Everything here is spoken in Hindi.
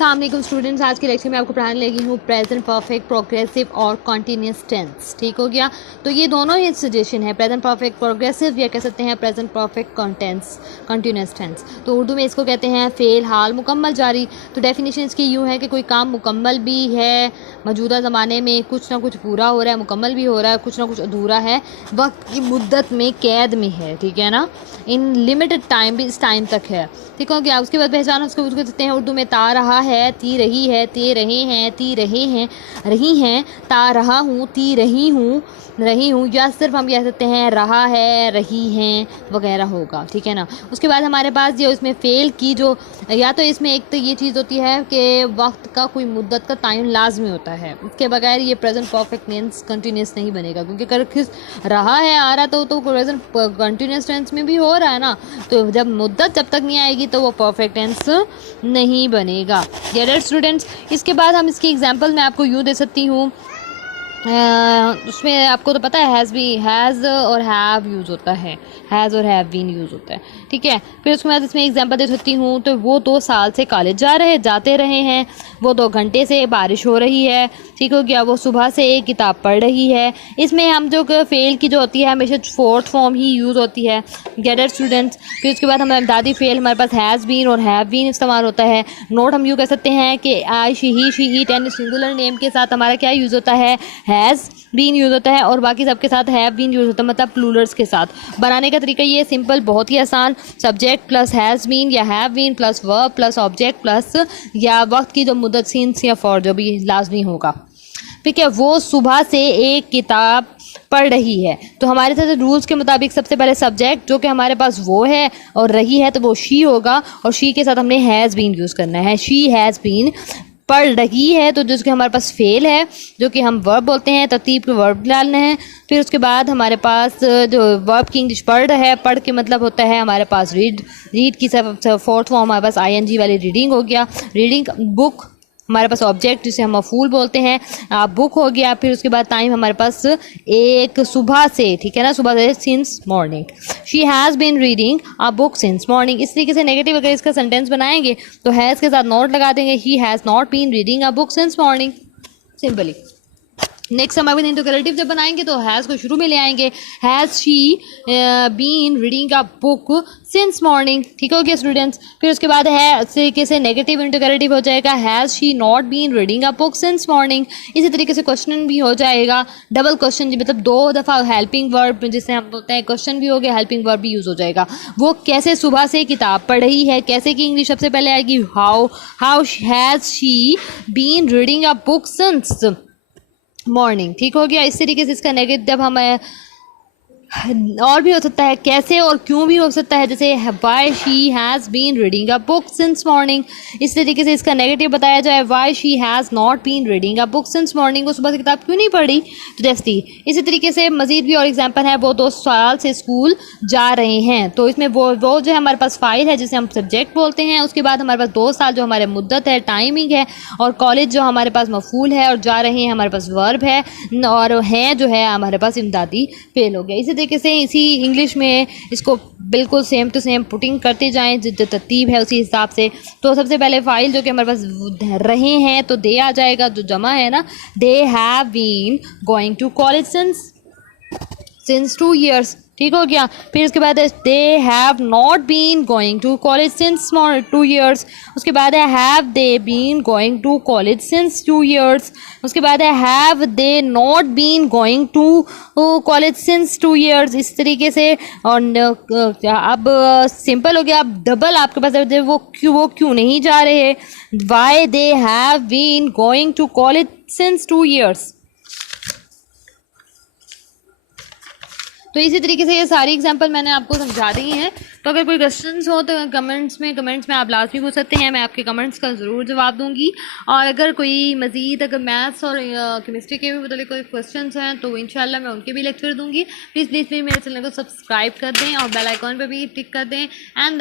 अस्सलाम वालेकुम स्टूडेंट्स, आज के लेक्चर में आपको पढ़ाने लगी हूँ प्रेजेंट परफेक्ट, प्रोग्रेसिव और कॉन्टीन्यूस टेंस। ठीक हो गया। तो ये दोनों ही सजेशन है, प्रेजेंट परफेक्ट प्रोग्रेसिव या कह सकते हैं प्रेजेंट परफेक्ट कॉन्टीन्यूस टेंस। तो उर्दू में इसको कहते हैं फ़ेल हाल मुकम्मल जारी। तो डेफिनेशन इसकी यूँ है कि कोई काम मुकम्मल भी है मौजूदा ज़माने में, कुछ ना कुछ पूरा हो रहा है, मुकम्मल भी हो रहा है, कुछ ना कुछ अधूरा है, वक्त की मुद्दत में कैद में है। ठीक है ना, इन लिमिटेड टाइम भी इस टाइम तक है। ठीक हो गया। उसके बाद पहचान उसको कहते हैं उर्दू में ता रहा है, ती रही है, ते रहे हैं, ती रहे हैं, रही हैं, ता रहा हूँ, ती रही हूँ, या सिर्फ हम कह सकते हैं रहा है, रही हैं वगैरह होगा। ठीक है ना। उसके बाद हमारे पास ये इसमें फ़ेल की जो या तो इसमें एक तो ये चीज़ होती है कि वक्त का कोई मुद्दत का टाइम लाजमी होता है, उसके बगैर ये प्रेजेंट परफेक्ट टेंस कंटिन्यूस नहीं बनेगा, क्योंकि अगर किस रहा है आ रहा तो प्रेजेंट कंटिन्यूस टेंस में भी हो रहा है ना, तो जब मुद्दत जब तक नहीं आएगी तो वो परफेक्ट टेंस नहीं बनेगा। डियर स्टूडेंट्स, इसके बाद हम इसकी एग्जांपल मैं आपको यूँ दे सकती हूँ। उसमें आपको तो पता है हैज़ और हैव यूज़ होता है, हैज़ और हैव बीन यूज़ होता है। ठीक है। फिर उसके बाद इसमें एग्जांपल दे सकती हूँ। तो वो 2 साल से कॉलेज जाते रहे हैं, वो 2 घंटे से बारिश हो रही है। ठीक हो गया। वो सुबह से एक किताब पढ़ रही है। इसमें हम जो फेल की जो होती है हमेशा फोर्थ फॉर्म ही यूज़ होती है। Get it students. फिर उसके बाद हमारे दादी फेल हमारे पास हैज़ बीन और हैव बीन इस्तेमाल होता है। नोट हम यूँ कह सकते हैं कि I she he she it and singular name के साथ हमारा क्या यूज़ होता है, हैज़ बीन यूज़ होता है, और बाकी सबके साथ हैव बीन यूज़ होता है, मतलब प्लूरल्स के साथ। बनाने का तरीका ये सिंपल, बहुत ही आसान। सब्जेक्ट प्लस हैज़ बीन या have been plus verb plus object plus या वक्त की जो मुद्दत सिंस या फॉर जो भी लाजमी होगा। ठीक है। वो सुबह से एक किताब पढ़ रही है। तो हमारे साथ रूल्स के मुताबिक सबसे पहले सब्जेक्ट जो कि हमारे पास वो है और रही है तो वो शी होगा, और शी के साथ हमने हैज़ बीन यूज़ करना है। शी हैज़ बीन पढ़ रही है तो जिसके हमारे पास फेल है जो कि हम वर्ब बोलते हैं, तरतीब के वर्ब डालने हैं। फिर उसके बाद हमारे पास जो वर्ब की इंग्लिश पढ़ है, पढ़ के मतलब होता है हमारे पास रीड की सब फोर्थ फॉर्म हमारे पास आईएनजी वाली रीडिंग हो गया। रीडिंग बुक हमारे पास ऑब्जेक्ट जिसे हम मफूल बोलते हैं, बुक हो गया। फिर उसके बाद टाइम हमारे पास एक सुबह से, ठीक है ना, सुबह से since morning. She has been reading a book since morning. इस तरीके से नेगेटिव अगर इसका सेंटेंस बनाएंगे तो हैज़ के साथ नॉट लगा देंगे, he has not been reading a book since morning, simply. Next हम अभी इंटरोगेटिव जब बनाएंगे तो हैज़ को शुरू में ले आएंगे, has she been reading a book since morning. ठीक हो गया स्टूडेंट्स। फिर उसके बाद है इस तरीके से नेगेटिव इंटरोगेटिव हो जाएगा, has she not been reading a book since morning. इसी तरीके से क्वेश्चन भी हो जाएगा, डबल क्वेश्चन, मतलब 2 दफ़ा हेल्पिंग वर्ब जिसे हम बोलते हैं, क्वेश्चन भी हो गया, हेल्पिंग वर्ब भी यूज़ हो जाएगा। वो कैसे सुबह से किताब पढ़ रही है, कैसे की इंग्लिश सबसे पहले आएगी how has she been reading a book since morning. ठीक हो गया। इस तरीके से इसका नेगेटिव जब हम और भी हो सकता है, कैसे और क्यों भी हो सकता है, जैसे why she has been reading a book since morning. इस तरीके से इसका नेगेटिव बताया जाए, why she has not been reading a book since morning, वो सुबह से किताब क्यों नहीं पढ़ी, तो जैसे इसी तरीके से मजीद भी और एग्जाम्पल है, वो 2 साल से स्कूल जा रहे हैं। तो इसमें वो जो है हमारे पास फाइल है जिसे हम सब्जेक्ट बोलते हैं, उसके बाद हमारे पास 2 साल जो हमारे मुद्दत है, टाइमिंग है, और कॉलेज जो हमारे पास मफूल है, और जा रहे हैं हमारे पास वर्ब है, और हैं जो है हमारे पास इमदादी फेल हो गया। इसी तरीके से इसी इंग्लिश में इसको बिल्कुल सेम टू सेम पुटिंग करते जाएं, जो तरतीब है उसी हिसाब से। तो सबसे पहले फाइल जो कि हमारे पास रहे हैं तो दे आ जाएगा, जो जमा है ना, they have been going to college since 2 years। ठीक हो गया। फिर उसके बाद है they have not been going to college since 2 years। उसके बाद है have they been going to college since 2 years। उसके बाद है have they not been going to college since 2 years। इस तरीके से। और अब सिंपल हो गया। अब डबल आपके पास है, वो क्यों नहीं जा रहे, why they have been going to college since 2 years। तो इसी तरीके से ये सारी एग्जांपल मैंने आपको समझा दी हैं। तो अगर कोई क्वेश्चंस हो तो कमेंट्स में आप लाजमी पूछ सकते हैं, मैं आपके कमेंट्स का ज़रूर जवाब दूंगी। और अगर कोई मज़ीद अगर मैथ्स और केमिस्ट्री के भी मतलब कोई क्वेश्चंस हैं तो इंशाल्लाह मैं उनके भी लेक्चर दूंगी। प्लीज़ मेरे चैनल को सब्सक्राइब कर दें और बेल आइकॉन पर भी टिक कर दें। एंड